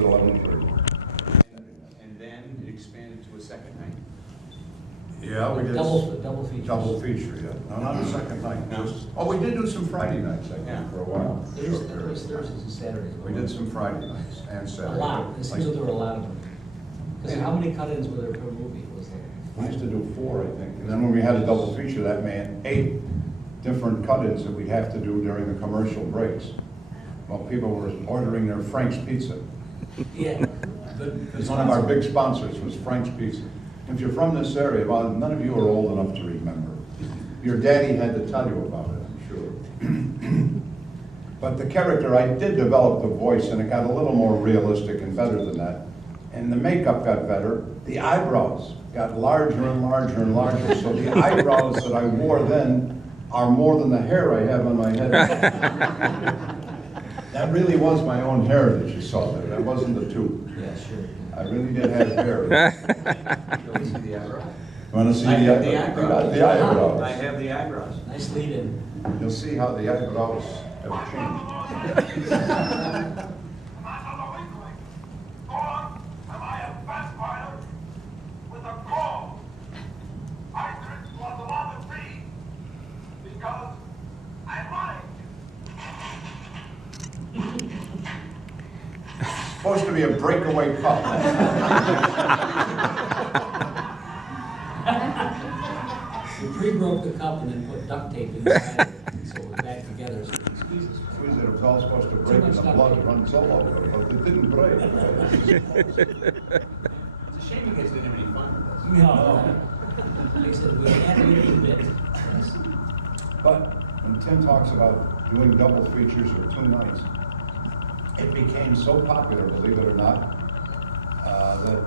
at 11:30. And then it expanded to a second night. Yeah, we did. Double feature. Double feature, yeah. No, not the second night. No. Oh, we did do some Friday nights, I Yeah. think, for a while. Thursdays and Saturdays. We did some Friday nights and A Saturdays. lot, it seems like there were a lot of them. Because how many cut-ins were there per movie, was there? We used to do 4, I think. And then when we had a double feature, that meant 8 different cut-ins that we'd have to do during the commercial breaks. While people were ordering their Frank's Pizza. Yeah. Because one of our big sponsors was Frank's Pizza. If you're from this area, well, none of you are old enough to remember. Your daddy had to tell you about it, I'm sure. But the character, I did develop the voice, and it got a little more realistic and better than that. And the makeup got better. The eyebrows got larger and larger and larger. So the eyebrows that I wore then are more than the hair I have on my head. That really was my own hair that you saw there. That wasn't the tube. Yeah, sure. I really did have hair. Shall we see the eyebrows? You want to see I the have the eyebrows? eyebrows. The eyebrows. I have the eyebrows. Nice lead-in. You'll see how the eyebrows have changed. Supposed to be a breakaway cup. We pre-broke the cup and then put duct tape inside it, so we're back together, so we can squeeze this. Squeeze it, it was all supposed to break and the blood runs all over it, but it didn't break. It's a shame you guys didn't have any fun with this. No. Like I said, we animated a bit. Yes. But when Tim talks about doing double features or 2 nights, it became so popular, believe it or not, that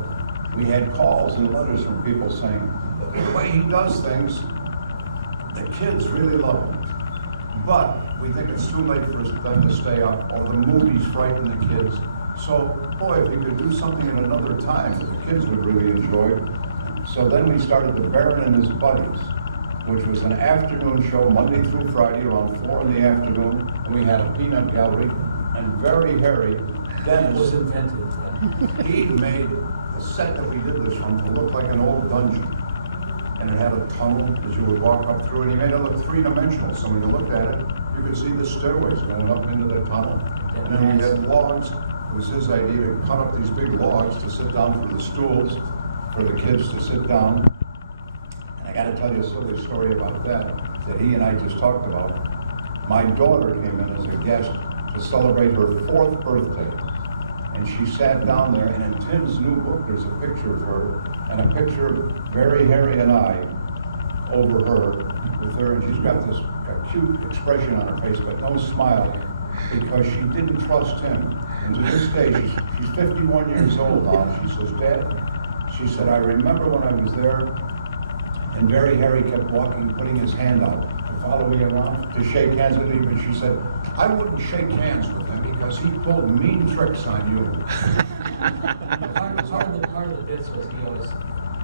we had calls and letters from people saying, the way he does things, the kids really love him. But we think it's too late for them to stay up, or the movies frighten the kids. So, boy, if he could do something at another time that the kids would really enjoy. So then we started The Baron and His Buddies, which was an afternoon show, Monday through Friday, around 4 in the afternoon. And we had a peanut gallery, and Very Hairy It Dennis, was invented, yeah. he made the set that we did this from to look like an old dungeon. And it had a tunnel that you would walk up through, and he made it look 3-dimensional. So when you looked at it, you could see the stairways going up into the tunnel. And then we had logs. It was his idea to cut up these big logs to sit down for the stools, for the kids to sit down. And I got to tell you a silly story about that he and I just talked about. My daughter came in as a guest to celebrate her 4th birthday. And she sat down there, and in Tim's new book, there's a picture of her, and a picture of Very Hairy and I over her, with her, and she's got this cute expression on her face, but no smile, because she didn't trust him. And to this day, she's 51 years old now. She says, Dad, she said, I remember when I was there, and Very Hairy kept walking, putting his hand out to follow me around, to shake hands with me, but she said, I wouldn't shake hands with him because he pulled mean tricks on you. Part of the bits was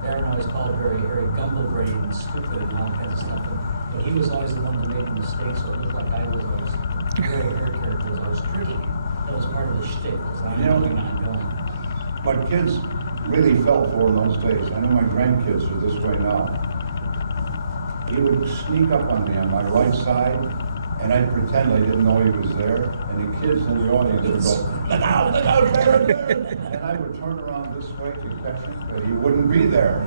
Darren always called Very Hairy gumble-brained and stupid and all kinds of stuff. But he was always the one that made the mistakes, so it looked like I was always, Very Hairy character was always tricky. That was part of the shtick, because I'm really not going. What kids really fell for in those days, I know my grandkids are this way now. He would sneak up on me on my right side, and I'd pretend I didn't know he was there, and the kids in the audience would go, look out, Baron, Baron! And I would turn around this way to catch him, but he wouldn't be there.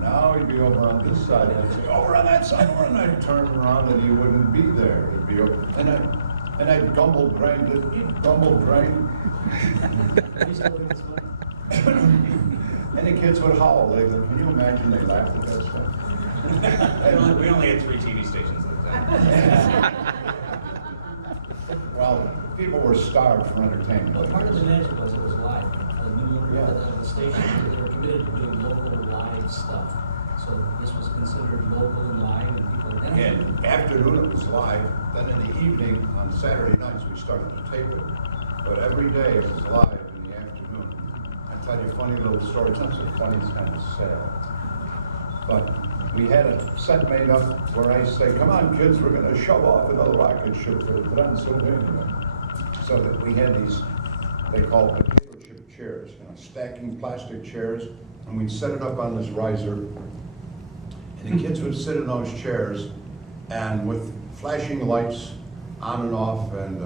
Now he'd be over on this side, and I'd say, over on that side, over, and I'd turn around, and he wouldn't be there. He'd be over, and I'd gumble-brain, he'd gumble-brain. And the kids would howl. Can you imagine they laughed at that stuff? We only had 3 TV stations at the time. Well, people were starved for entertainment. Well, part of the magic was it was live. The station, they were committed to doing local live stuff. So this was considered local and live, and people In afternoon it was live. Then in the evening, on Saturday nights, we started to tape it. But every day it was live in the afternoon. I tell you funny little stories. Not so funny, it's kind of sad. But we had a set made up where I say, come on kids, we're going to shove off in a rocket ship for Transylvania. So that we had these, they called potato chip chairs, stacking plastic chairs, and we'd set it up on this riser, and the kids would sit in those chairs, and with flashing lights on and off, and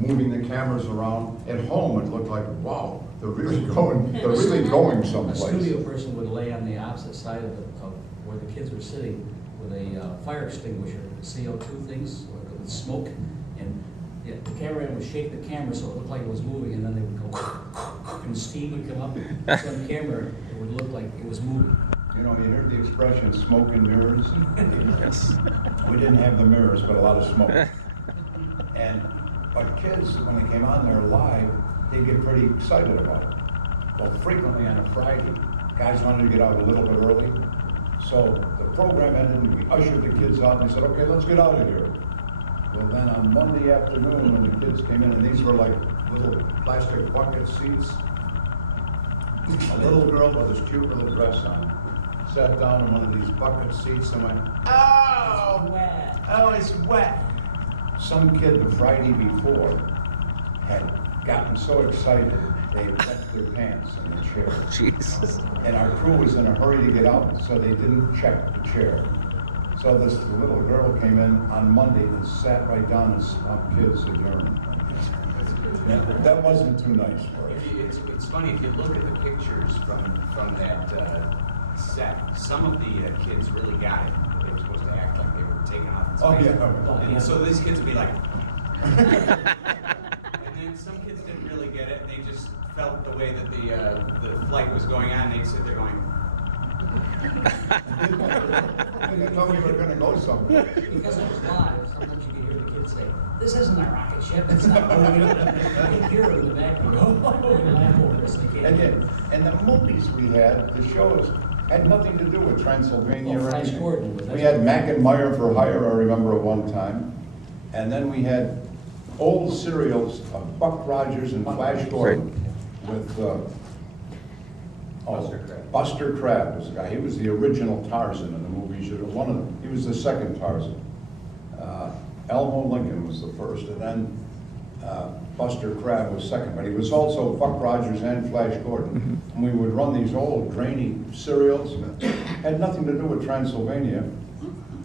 moving the cameras around. At home, it looked like, wow, they're really going A someplace. studio person would lay on the opposite side of where the kids were sitting with a fire extinguisher, CO2 things, with smoke, and the cameraman would shake the camera so it looked like it was moving, and then they would go, and steam would come up. So on camera, it would look like it was moving. You heard the expression, smoke and mirrors? Yes. We didn't have the mirrors, but a lot of smoke. But kids, when they came on there live, they'd get pretty excited about it. Well, frequently on a Friday, guys wanted to get out a little bit early. So the program ended, and we ushered the kids out, and they said, okay, let's get out of here. Well, then on Monday afternoon, when the kids came in, and these were like little plastic bucket seats, a little girl with this cute little dress on sat down in one of these bucket seats and went, oh, It's wet. oh, it's wet. Some kid the Friday before had gotten so excited they wet their pants in the chair. Jesus. And our crew was in a hurry to get out, so they didn't check the chair. So this little girl came in on Monday and sat right down and swamped kids at urine. That wasn't too nice for us. It's funny, if you look at the pictures from that set, some of the kids really got it. They were supposed to act like they were taking off in space. Oh, yeah. And so these kids would be like, and then some kids didn't really get it, and they just felt the way that the flight was going on, they'd sit there going, They told me we were gonna go somewhere. Because it was live, sometimes you could hear the kids say, this isn't a rocket ship, it's not moving. You can hear it in the background, and laugh over us. And the movies we had, the shows, had nothing to do with Transylvania Oh, or Flash anything. Gordon was- We had Mac and Meyer for Hire, I remember at one time. And then we had old serials of Buck Rogers and Flash Gordon with Buster Crabbe was the guy. He was the original Tarzan in the movies. He was the second Tarzan. Elmo Lincoln was the first, and then Buster Crabbe was second. But he was also Buck Rogers and Flash Gordon. And we would run these old grainy serials. Had nothing to do with Transylvania.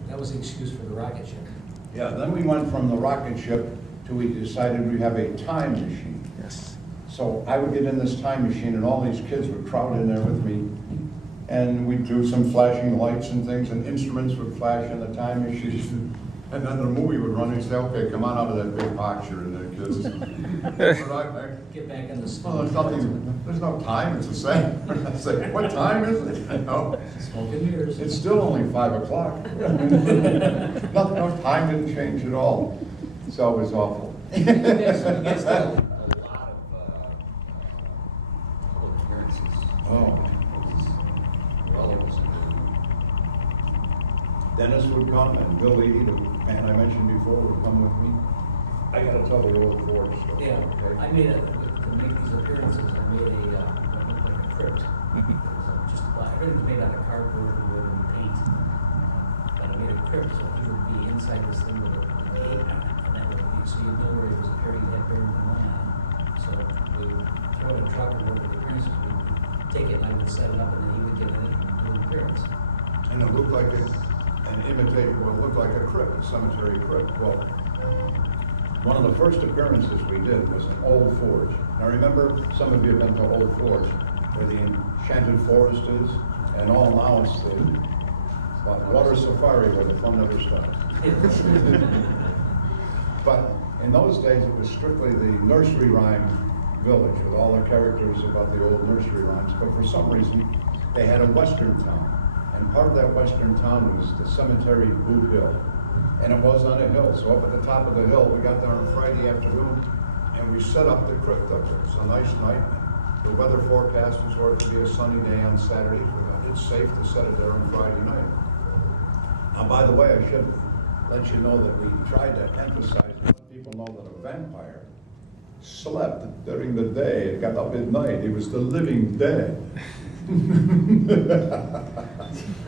That was the excuse for the rocket ship. Yeah, then we went from the rocket ship to we decided we have a time machine. Yes. So I would get in this time machine and all these kids would crowd in there with me. And we'd do some flashing lights and things, and instruments would flash in the time machine. And then the movie would run and he'd say, okay, come on out of that big box you're in there, kids. Get back in the Well, there's no time, it's the same. I say, what time is it? Smoke and mirrors. It's still only 5 o'clock. No, time didn't change at all. So it was awful. you guys did a lot of public appearances. Oh. Well, it was Dennis would come and Bill Eady, the man I mentioned before, would come with me. I gotta tell the old Ford story. Yeah, okay? I made to make these appearances, I made what looked like a crypt. Everything's made out of cardboard and wood and paint. But I made a crypt, so he would be inside this thing with a gate on it, and that would be, so you know where he was buried, he had buried the money on it. So we would throw it in a truck and go to the appearances, we'd take it and I would set it up, and then he would get in it and do an appearance. And it looked like it looked like a crypt, a cemetery crypt. Well, one of the first appearances we did was in Old Forge. Now remember, some of you have been to Old Forge, where the enchanted forest is, and all now it's the water safari where the fun never stops. But in those days, it was strictly the nursery rhyme village with all the characters about the old nursery rhymes. But for some reason, they had a western town. And part of that western town was the cemetery Boot Hill. And it was on a hill. So up at the top of the hill, we got there on Friday afternoon and we set up the crypt up there. It's a nice night. The weather forecast was going to be a sunny day on Saturday. We thought it's safe to set it there on Friday night. Now, by the way, I should let you know that we tried to emphasize and let people know that a vampire slept during the day and got up at night. He was the living dead.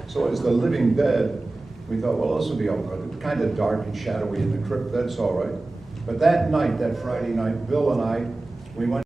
So as the living dead, we thought, well, this will be all good. It's kind of dark and shadowy in the crypt, that's all right. But that night, that Friday night, Bill and I, we went